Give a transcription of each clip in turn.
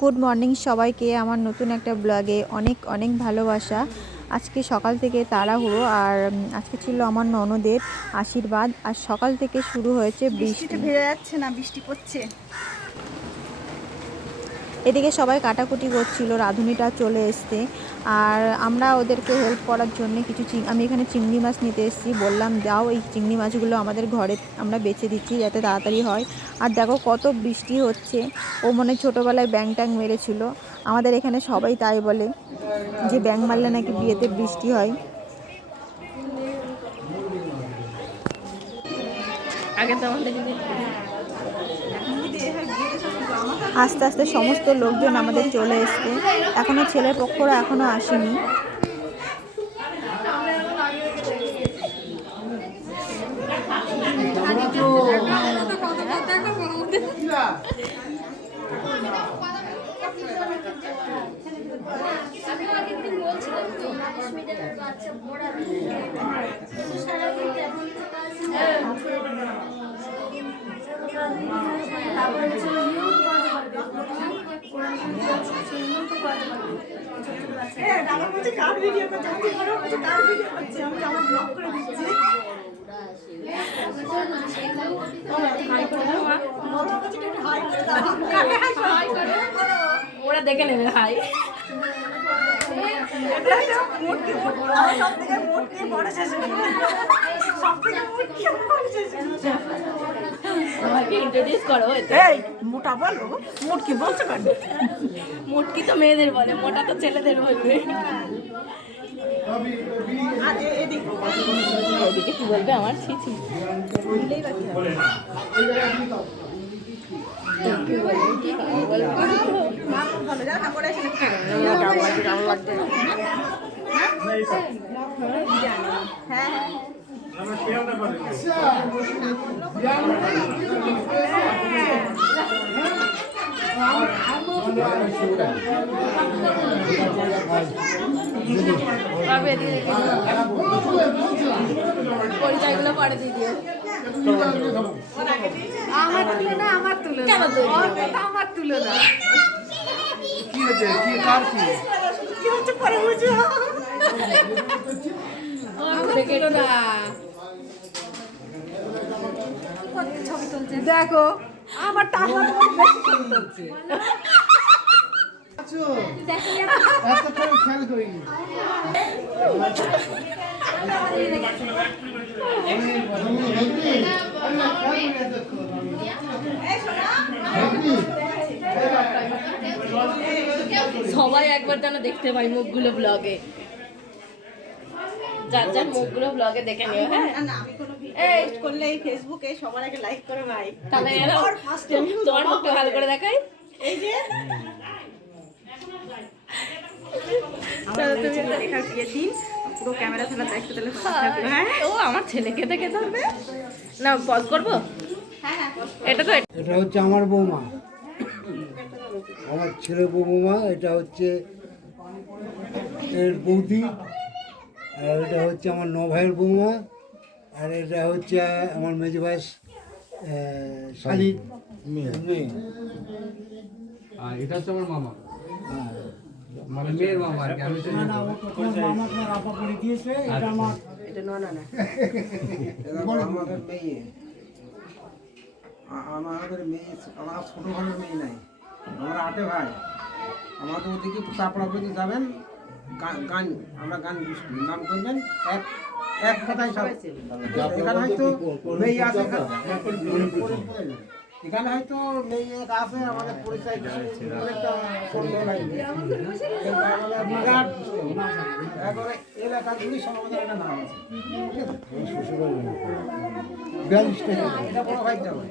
Good morning সবাইকে আমার নতুন একটা ব্লগে অনেক অনেক ভালোবাসা। আজকে সকাল থেকে তাড়াহুড়ো, আর আজকে ছিল আমার ননদের আশীর্বাদ, আর সকাল থেকে শুরু হয়েছে বৃষ্টি। ভেজা যাচ্ছে না, বৃষ্টি পড়ছে। এদিকে সবাই কাটাকুটি করছিল, রাঁধুনিটা চলে এসছে, আর আমরা ওদেরকে হেল্প করার জন্য কিছু আমি এখানে চিংড়ি মাছ নিতে এসেছি। বললাম যাও, এই চিংড়ি মাছগুলো আমাদের ঘরে আমরা বেছে দিচ্ছি যাতে তাড়াতাড়ি হয়। আর দেখো কত বৃষ্টি হচ্ছে। ও মনে ছোটোবেলায় ব্যাং ট্যাং মেরেছিল। আমাদের এখানে সবাই তাই বলে যে ব্যাং মারলে নাকি বিয়েতে বৃষ্টি হয়। আগে তো আমাদের আস্তে আস্তে সমস্ত লোকজন আমাদের চলে এসছে। এখনও ছেলের পক্ষরা এখনও আসেনি। ওরা দেখে নেবে। হাই ইন্ট্রোডিউস করো। মোটা বলো, মুটকি বলছো কেন? মুটকি তো মেয়েদের বলে, মোটা তো ছেলেদের বলবে। এদিকে কি বলবে আমার ছিছি। পরিচয়গুলো পরে দিয়ে দিও। আমার তুলো না, আমার তুলো না, আমার তুলো না। কি হয়েছে? কি কার কি? কি হচ্ছে পরে বুঝো। ছবি তুলছে দেখো, আমার টাকা ছবি তুলছে। এতক্ষণ খেয়াল করিনি। সবাই একবার যেন দেখতে পাই মুখগুলো ব্লগে, যার যার মুখগুলো ব্লগে দেখে নিও। হ্যাঁ, আমি কোনো ভিডিও করলে এই ফেসবুকে সবার আগে লাইক করে ভাই। তাহলে তোমার মুখটা ভালো করে দেখাই। এই যে দেখার বিয়ের দিন পুরো ক্যামেরা ফেলার দায়িত্ব তাহলে হ্যাঁ, ও আমার ছেলেকে দেখে ধরবে না। পজ করবো। এটা তো এটা হচ্ছে আমার বৌমা, আমার ছেলের বৌমা। এটা হচ্ছে এর বৌদি, আর এটা হচ্ছে আমার ন ভাইয়ের বৌমা, আর এটা হচ্ছে আমার মেজ ভাই শালির মেয়ে। আর এটা হচ্ছে আমার মামা, মানে মেয়ের মামা আর কি। আমি তো মামা তোমার আপা করে দিয়েছে, এটা আমার এটা না আমাদের মেয়ে, আমাদের মেয়ে, আমার ছোটো ঘরের মেয়ে নাই, আমরা 8 ভাই। আমাদের ওদিকে চাপড়া করে যাবেন, গান আমরা গান নাম করবেন, এক কথাই সব। এখানে হয়তো মেয়ে আছে, এখানে হয়তো মেয়ে আছে, আমাদের পরিচয় অনেকটা সন্দেহ লাগবে। একবারে এলাকাগুলি সব আমাদের একটা নাম আছে। এটা বড় ভাই যাবে,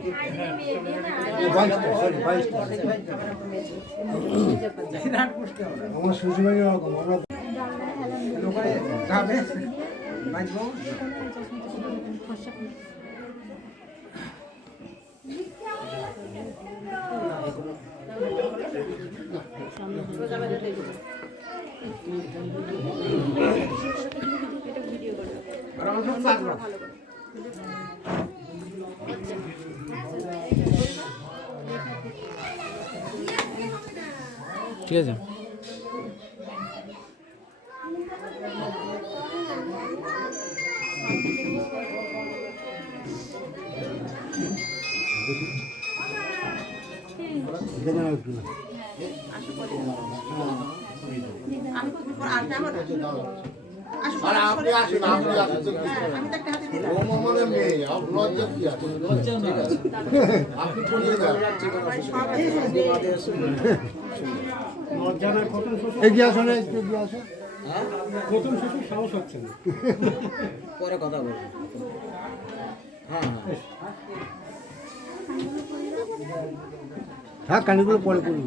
22টা আমার শ্বশুরবাড়ি ওরকম। আমরা লোকালে যাবে বাঁচবো। ঠিক আছে। দেখে নাও একটু। এগিয়ে আসো না, একটু এগিয়ে আসো। প্রথম শ্বশুর সাহস হচ্ছে না। পরে কথা বলবো। হ্যাঁ হ্যাঁ থাক, কানিগুলো পরে করবি।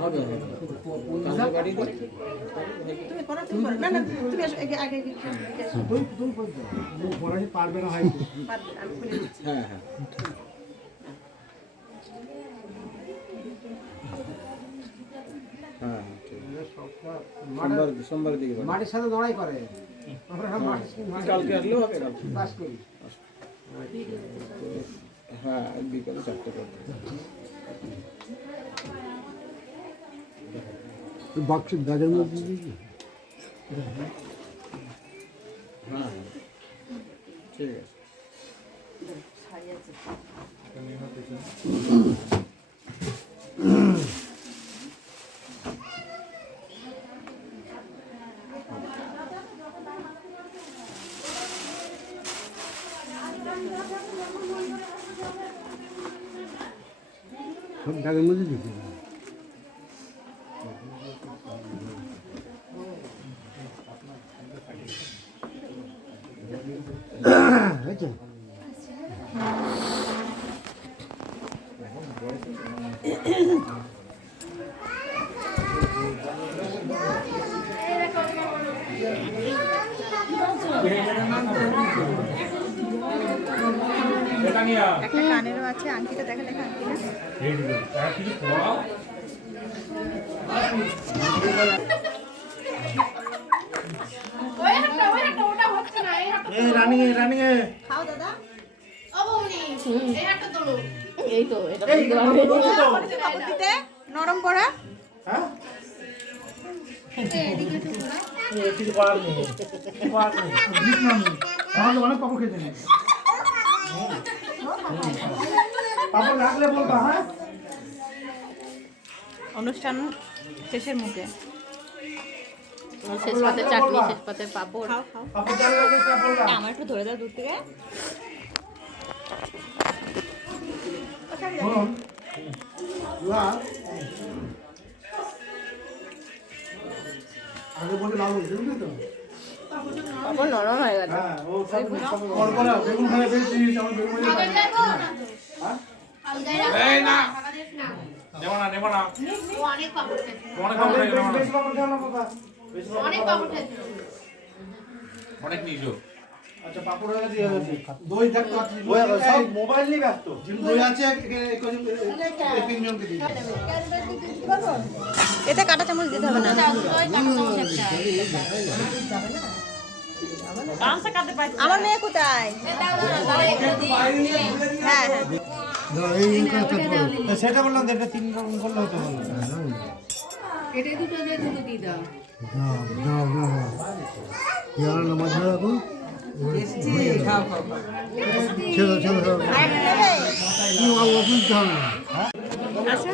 হবে কাজের বাড়িতে পারবে না হয়তো। হ্যাঁ হ্যাঁ হ্যাঁ ঠিক আছে। সোমবারের দিকে মাটির সাথে লড়াই করে কালকে আসলেও হবে কালকে পাস করি। হ্যাঁ বিকালে 4টে করতে বাক্স ব্যাগের মধ্যে দিয়েছি। হ্যাঁ ঠিক আছে। সব ব্যাগের মধ্যে দিয়েছি। হয়েছে? একটা কানেরও আছে, আংটিটা দেখা দেখা খাও দাদা। এই তো এটা দিতে নরম করা। অনেক পাপড় খেতে নেই, পাপড় রাখলে বলবা। হ্যাঁ অনুষ্ঠান শেষের মুখে শেষ পাতে চাটনি, শেষ পাতে পাপড়। খাও খাও। পাপড় চাল রাখলে তা বলবা। আমার একটু ধরে দাও দূর থেকে। শুনুন আগে বলে লাল হয়েছে, বুঝলি তো? পাপড় নরম হয়ে গেছে। হ্যাঁ ও সব করা বেগুন খাই পেয়েছিস, আমার বেগুন এই না নেব না, নেব না, অনেক পাপড় খেতে, অনেক খাবো না, বেশি পাপড় খেও না বাবা, বেশি অনেক পাপড় খেতে। অনেক নিছো। আচ্ছা পাপড় হয়ে গেছে, দই থাকতো সব মোবাইল নিয়ে ব্যস্ত। দই আছে তিনজনকে দিই। এতে কাঁটা চামচ দিতে হবে না। আমার মেয়ে কোথায়? হ্যাঁ হ্যাঁ এই কাজটা করো। সেটা বললাম তো, এটা 3 রকম করলে হতো ভালো। এটা দুটো দিয়ে দুটো দিয়ে দাও। দাও দাও দাও। ইয়ার নামাজ রাখো। ছেড়ে ছেড়ে দাও। কি ওষুধ খাও না। আচ্ছা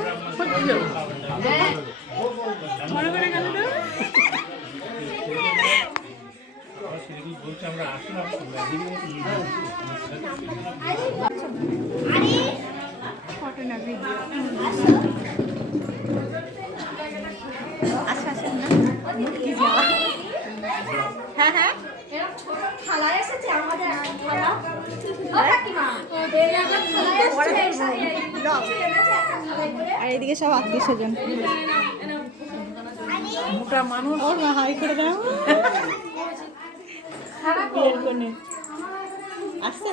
মনে করে গেল তো। ফটো না ভিডিও। আচ্ছা আচ্ছা না কি যাওয়া। হ্যাঁ হ্যাঁ খালা এসেছে আমাদের খালা ও কাকিমা খালা এসেছে আর এদিকে সব আত্মীয় স্বজন। মোটা মানুষ ওর মা হাই করে দাও। বিয়ের কোণে আসছে।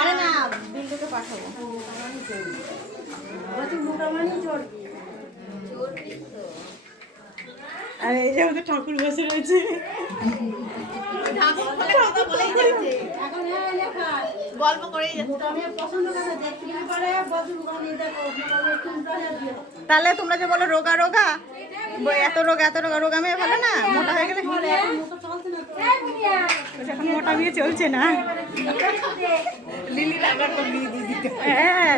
আরে না বিলটাকে পাঠাবো। আর এই যে আমাদের ঠাকুর বসে রয়েছে। ঠাকুর বলে কথা বলেই যাচ্ছে, গল্প করেই যাচ্ছে। তাহলে তোমরা যে বলো রোগা রোগা, এত রোগা রোগা মেয়ে ভালো না, মোটা হয়ে গেলে এখন মোটা মেয়ে চলছে না। লিলি রাগার পর দিয়ে দিতে হ্যাঁ